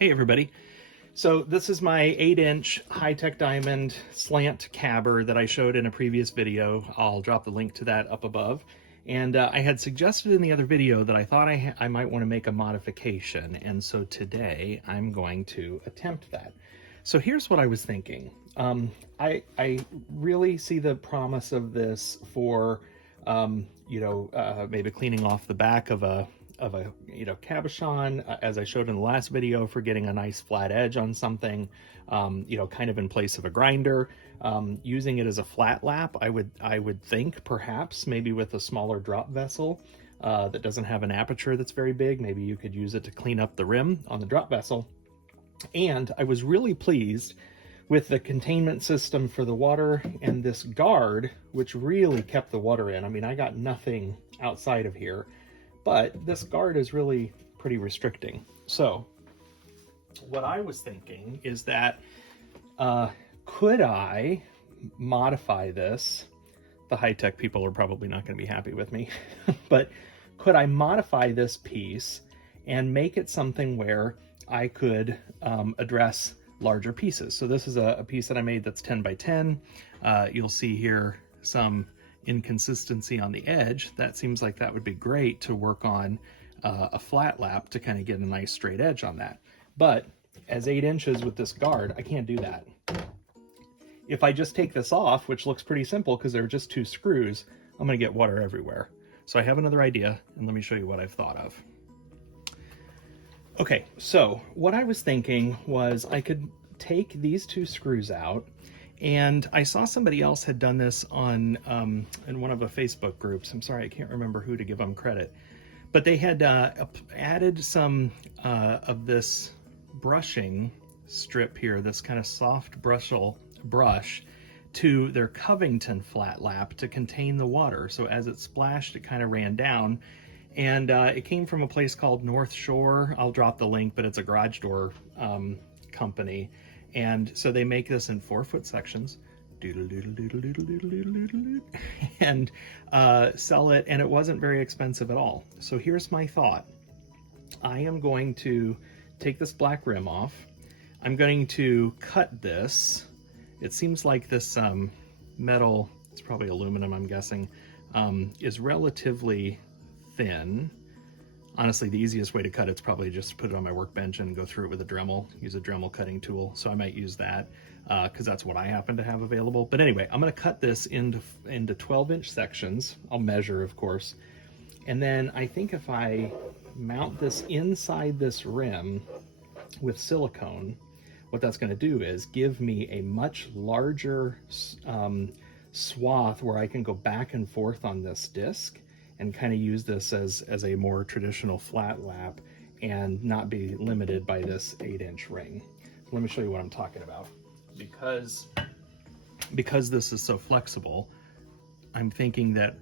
Hey everybody. So this is my 8-inch Hi-Tech Diamond Slant Cabber that I showed in a previous video. I'll drop the link to that up above. And I had suggested in the other video that I thought I might want to make a modification. And so today I'm going to attempt that. So here's what I was thinking. I really see the promise of this for, maybe cleaning off the back of a cabochon, as I showed in the last video, for getting a nice flat edge on something, kind of in place of a grinder, using it as a flat lap. I would think perhaps maybe with a smaller drop vessel that doesn't have an aperture that's very big. Maybe you could use it to clean up the rim on the drop vessel. And I was really pleased with the containment system for the water and this guard, which really kept the water in. I mean, I got nothing outside of here, but this guard is really pretty restricting. So what I was thinking is that, could I modify this? The high-tech people are probably not going to be happy with me, but could I modify this piece and make it something where I could address larger pieces? So this is a piece that I made that's 10 by 10. You'll see here some inconsistency on the edge. That seems like that would be great to work on a flat lap to kind of get a nice straight edge on that. But as 8 inches with this guard, I can't do that. If I just take this off, which looks pretty simple because there are just 2 screws, I'm going to get water everywhere. So I have another idea, and let me show you what I've thought of. Okay, so what I was thinking was I could take these 2 screws out, and I saw somebody else had done this on in one of the Facebook groups. I'm sorry, I can't remember who to give them credit, but they had added some of this brushing strip here, this kind of soft brush to their Covington flat lap to contain the water. So as it splashed, it kind of ran down. And it came from a place called North Shore. I'll drop the link, but it's a garage door company. And so they make this in 4-foot sections, and sell it, and it wasn't very expensive at all. So here's my thought. I am going to take this black rim off. I'm going to cut this. It seems like this metal, it's probably aluminum, I'm guessing, is relatively thin. Honestly, the easiest way to cut it's probably just to put it on my workbench and go through it with a Dremel, use a Dremel cutting tool. So I might use that because that's what I happen to have available. But anyway, I'm going to cut this into 12-inch sections. I'll measure, of course. And then I think if I mount this inside this rim with silicone, what that's going to do is give me a much larger swath where I can go back and forth on this disc and kind of use this as a more traditional flat lap and not be limited by this 8-inch ring. Let me show you what I'm talking about. Because this is so flexible, I'm thinking that,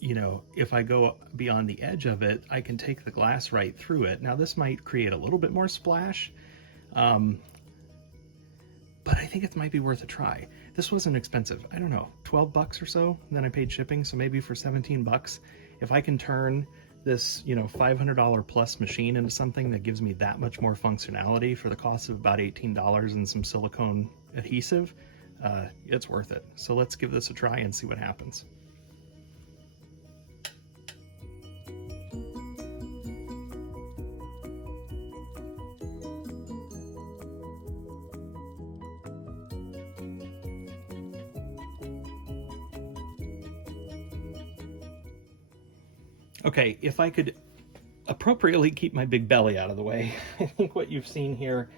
if I go beyond the edge of it, I can take the glass right through it. Now this might create a little bit more splash, but I think it might be worth a try. This wasn't expensive. I don't know, 12 bucks or so, and then I paid shipping, so maybe for 17 bucks, if I can turn this, $500 plus machine into something that gives me that much more functionality for the cost of about $18 and some silicone adhesive, it's worth it. So let's give this a try and see what happens. Okay, if I could appropriately keep my big belly out of the way, I think what you've seen here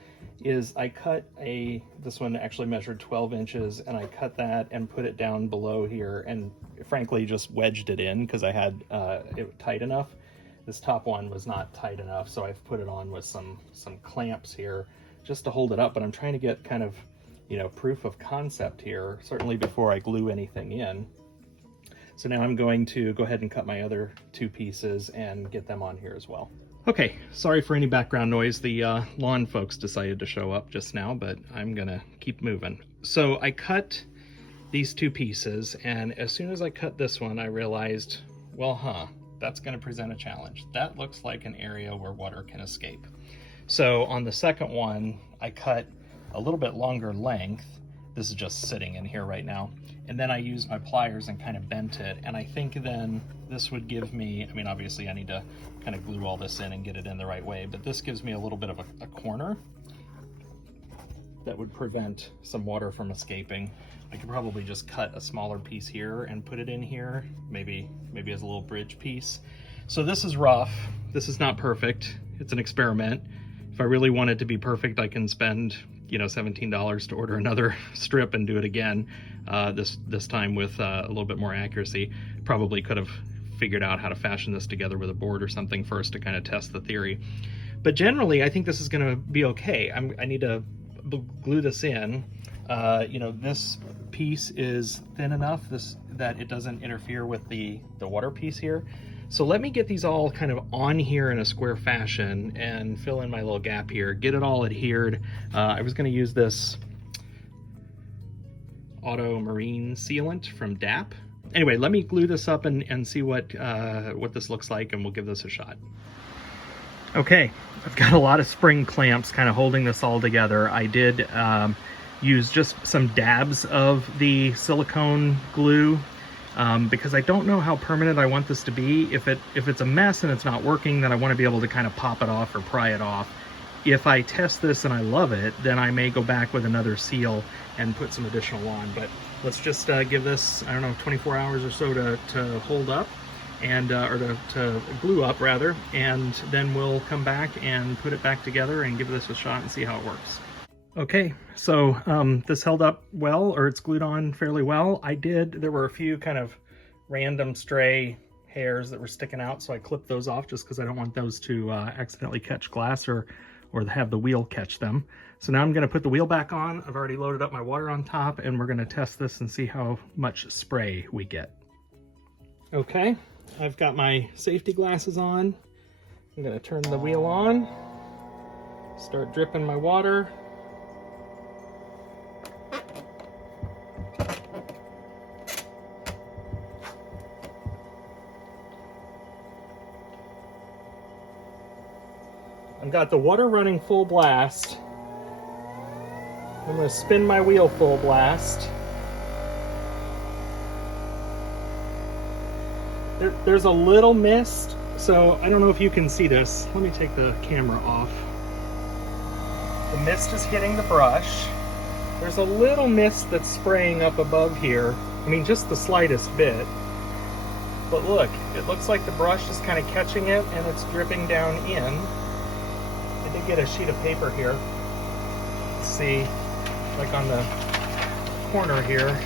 is I cut this one actually measured 12 inches, and I cut that and put it down below here, and frankly just wedged it in because I had it tight enough. This top one was not tight enough, so I've put it on with some clamps here just to hold it up, but I'm trying to get kind of, proof of concept here, certainly before I glue anything in. So now I'm going to go ahead and cut my other 2 pieces and get them on here as well. Okay, sorry for any background noise. The lawn folks decided to show up just now, but I'm gonna keep moving. So I cut these 2 pieces, and as soon as I cut this one, I realized, well, that's gonna present a challenge. That looks like an area where water can escape. So on the second one, I cut a little bit longer length. This is just sitting in here right now. And then I used my pliers and kind of bent it. And I think then this would give me, I mean, obviously I need to kind of glue all this in and get it in the right way, but this gives me a little bit of a corner that would prevent some water from escaping. I could probably just cut a smaller piece here and put it in here, maybe as a little bridge piece. So this is rough. This is not perfect. It's an experiment. If I really want it to be perfect, I can spend, you know, $17 to order another strip and do it again. This time with a little bit more accuracy. Probably could have figured out how to fashion this together with a board or something first to kind of test the theory. But generally, I think this is going to be okay. I need to glue this in. You know, this piece is thin enough that it doesn't interfere with the water piece here. So let me get these all kind of on here in a square fashion and fill in my little gap here, get it all adhered. I was going to use this Auto Marine sealant from DAP. Anyway, let me glue this up and see what this looks like, and we'll give this a shot. Okay, I've got a lot of spring clamps kind of holding this all together. I did use just some dabs of the silicone glue because I don't know how permanent I want this to be. If it's a mess and it's not working, then I want to be able to kind of pop it off or pry it off. If I test this and I love it, then I may go back with another seal and put some additional on. But let's just give this, I don't know, 24 hours or so to hold up, and or to glue up rather, and then we'll come back and put it back together and give this a shot and see how it works. Okay, so this held up well, or it's glued on fairly well. There were a few kind of random stray hairs that were sticking out, so I clipped those off just because I don't want those to accidentally catch glass or have the wheel catch them. So now I'm going to put the wheel back on. I've already loaded up my water on top, and we're going to test this and see how much spray we get. Okay, I've got my safety glasses on. I'm going to turn the wheel on, start dripping my water. I've got the water running full blast. I'm going to spin my wheel full blast. There's a little mist, so I don't know if you can see this. Let me take the camera off. The mist is hitting the brush. There's a little mist that's spraying up above here. I mean, just the slightest bit. But look, it looks like the brush is kind of catching it and it's dripping down in. I did get a sheet of paper here. Let's see, like on the corner here.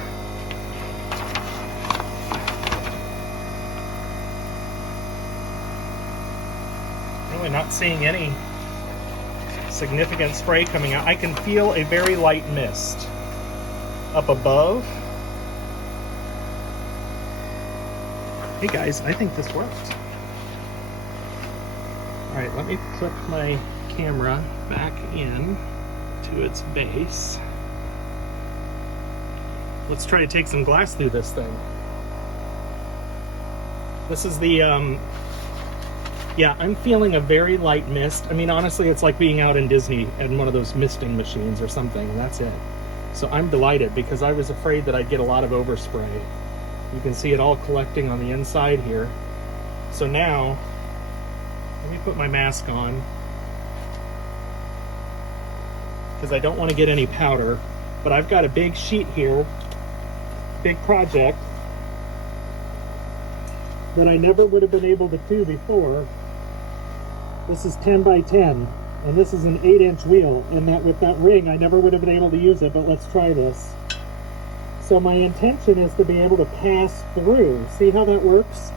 Really not seeing any significant spray coming out. I can feel a very light mist up above. Hey guys, I think this worked. All right, let me clip my camera back in to its base. Let's try to take some glass through this thing. This is the, yeah, I'm feeling a very light mist. I mean, honestly, it's like being out in Disney and one of those misting machines or something, and that's it. So I'm delighted because I was afraid that I'd get a lot of overspray. You can see it all collecting on the inside here. So now, let me put my mask on because I don't want to get any powder, but I've got a big sheet here, big project that I never would have been able to do before. This is 10 by 10, and this is an 8-inch wheel, and that with that ring I never would have been able to use it, but let's try this. So my intention is to be able to pass through. See how that works?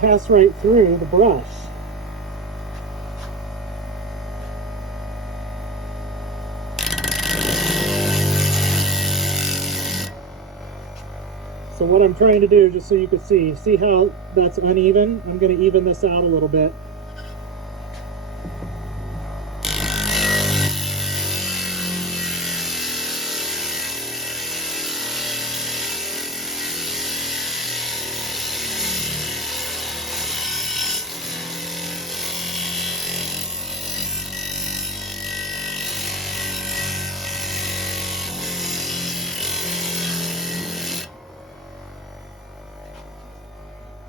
Pass right through the brush. So what I'm trying to do, just so you can see how that's uneven? I'm going to even this out a little bit.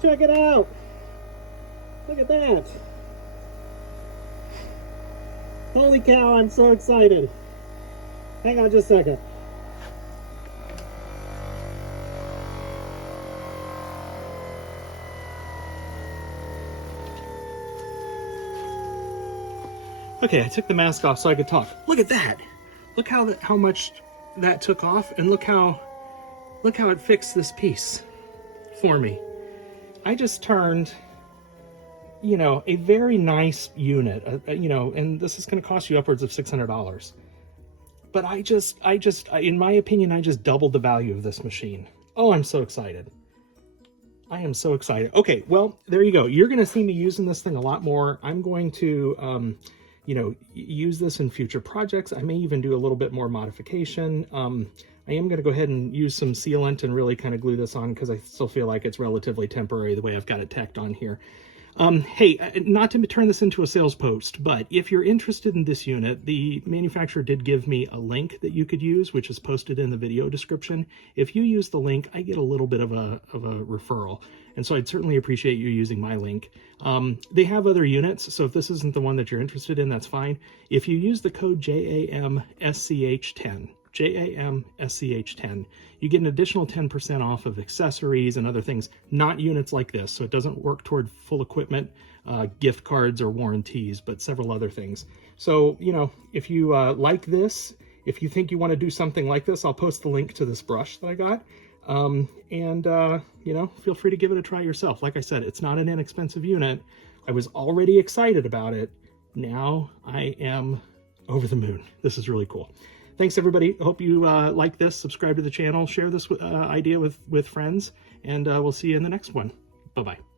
check it out. Look at that. Holy cow, I'm so excited. Hang on just a second. Okay, I took the mask off so I could talk. Look at that. Look how much that took off, and look how it fixed this piece for me. I just turned, you know, a very nice unit, you know, and this is going to cost you upwards of $600. But I just, in my opinion, I just doubled the value of this machine. Oh, I'm so excited. I am so excited. Okay, well, there you go. You're going to see me using this thing a lot more. I'm going to, you know, use this in future projects. I may even do a little bit more modification. I am going to go ahead and use some sealant and really kind of glue this on because I still feel like it's relatively temporary the way I've got it tacked on here. Hey, not to turn this into a sales post, but if you're interested in this unit, the manufacturer did give me a link that you could use, which is posted in the video description. If you use the link, I get a little bit of a referral. And so I'd certainly appreciate you using my link. They have other units, so if this isn't the one that you're interested in, that's fine. If you use the code JAMSCH10, JAMSCH10, you get an additional 10% off of accessories and other things, not units like this. So it doesn't work toward full equipment, gift cards or warranties, but several other things. So, you know, if you like this, if you think you want to do something like this, I'll post the link to this brush that I got. You know, feel free to give it a try yourself. Like I said, it's not an inexpensive unit. I was already excited about it. Now I am over the moon. This is really cool. Thanks, everybody. Hope you like this. Subscribe to the channel. Share this idea with friends. And we'll see you in the next one. Bye-bye.